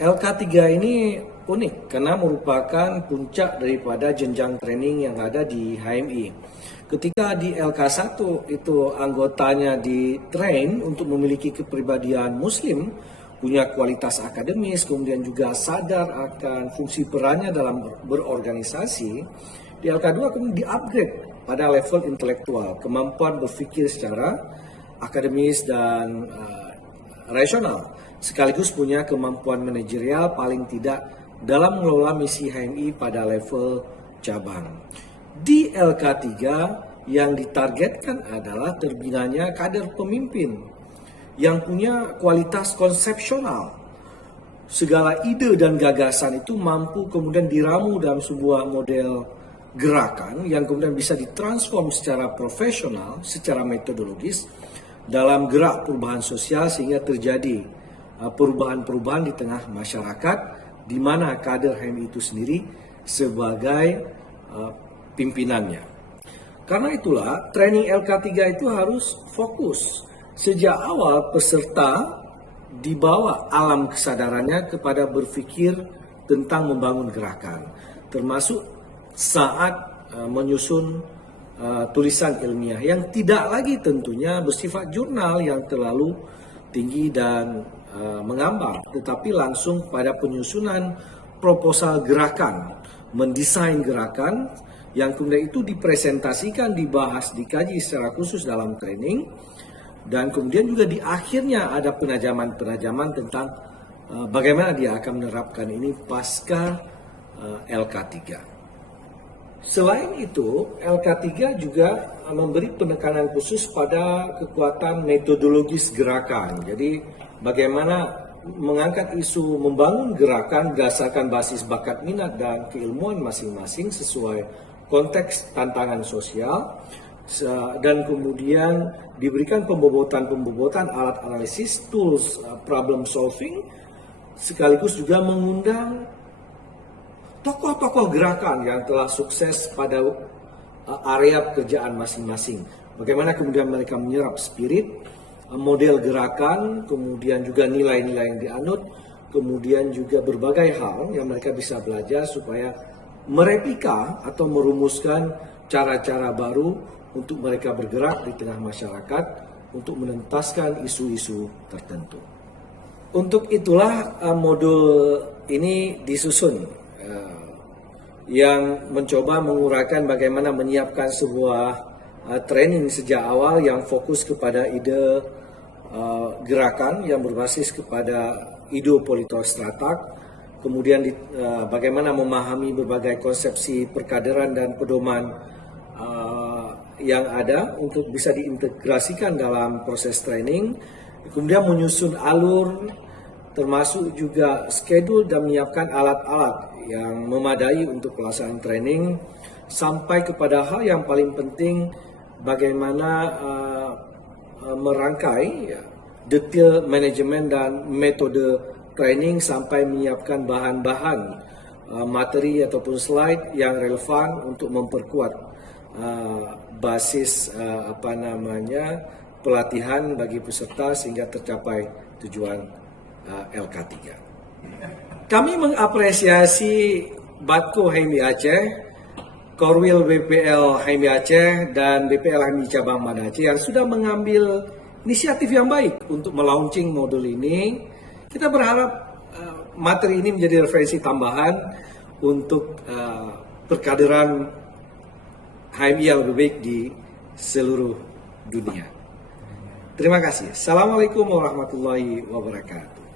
LK3 ini unik karena merupakan puncak daripada jenjang training yang ada di HMI. Ketika di LK1 itu anggotanya di-train untuk memiliki kepribadian muslim, punya kualitas akademis, kemudian juga sadar akan fungsi perannya dalam berorganisasi. Di LK2 kemudian di-upgrade pada level intelektual, kemampuan berpikir secara akademis dan rasional, sekaligus punya kemampuan manajerial paling tidak dalam mengelola misi HMI pada level cabang. Di LK3 yang ditargetkan adalah terbinanya kader pemimpin yang punya kualitas konsepsional. Segala ide dan gagasan itu mampu kemudian diramu dalam sebuah model gerakan yang kemudian bisa ditransform secara profesional, secara metodologis dalam gerak perubahan sosial sehingga terjadi perubahan-perubahan di tengah masyarakat di mana kader HMI itu sendiri sebagai pimpinannya. Karena itulah training LK3 itu harus fokus. Sejak awal peserta dibawa alam kesadarannya kepada berpikir tentang membangun gerakan, termasuk saat menyusun tulisan ilmiah yang tidak lagi tentunya bersifat jurnal yang terlalu tinggi dan mengambang, tetapi langsung pada penyusunan proposal gerakan, mendesain gerakan yang kemudian itu dipresentasikan, dibahas, dikaji secara khusus dalam training, dan kemudian juga di akhirnya ada penajaman-penajaman tentang bagaimana dia akan menerapkan ini pasca LK3. Selain itu, LK3 juga memberi penekanan khusus pada kekuatan metodologis gerakan. Jadi bagaimana mengangkat isu membangun gerakan berdasarkan basis bakat minat dan keilmuan masing-masing sesuai konteks tantangan sosial, dan kemudian diberikan pembobotan alat analisis, tools problem solving, sekaligus juga mengundang tokoh-tokoh gerakan yang telah sukses pada area pekerjaan masing-masing. Bagaimana kemudian mereka menyerap spirit, model gerakan, kemudian juga nilai-nilai yang dianut, kemudian juga berbagai hal yang mereka bisa belajar supaya mereplika atau merumuskan cara-cara baru untuk mereka bergerak di tengah masyarakat untuk menentaskan isu-isu tertentu. Untuk itulah modul ini disusun yang mencoba menguraikan bagaimana menyiapkan sebuah training sejak awal yang fokus kepada ide gerakan yang berbasis kepada ideopolitik stratak, kemudian bagaimana memahami berbagai konsepsi perkaderan dan pedoman yang ada untuk bisa diintegrasikan dalam proses training, kemudian menyusun alur, termasuk juga schedule dan menyiapkan alat-alat yang memadai untuk pelaksanaan training, sampai kepada hal yang paling penting, bagaimana merangkai detail manajemen dan metode training sampai menyiapkan bahan-bahan materi ataupun slide yang relevan untuk memperkuat basis pelatihan bagi peserta sehingga tercapai tujuan LK3. Kami mengapresiasi Batko HMI Aceh, Korwil BPL HMI Aceh, dan BPL HMI Cabang Mada Aceh yang sudah mengambil inisiatif yang baik untuk melaunching modul ini. Kita berharap materi ini menjadi referensi tambahan untuk perkaderan HMI yang lebih baik di seluruh dunia. Terima kasih. Assalamualaikum warahmatullahi wabarakatuh.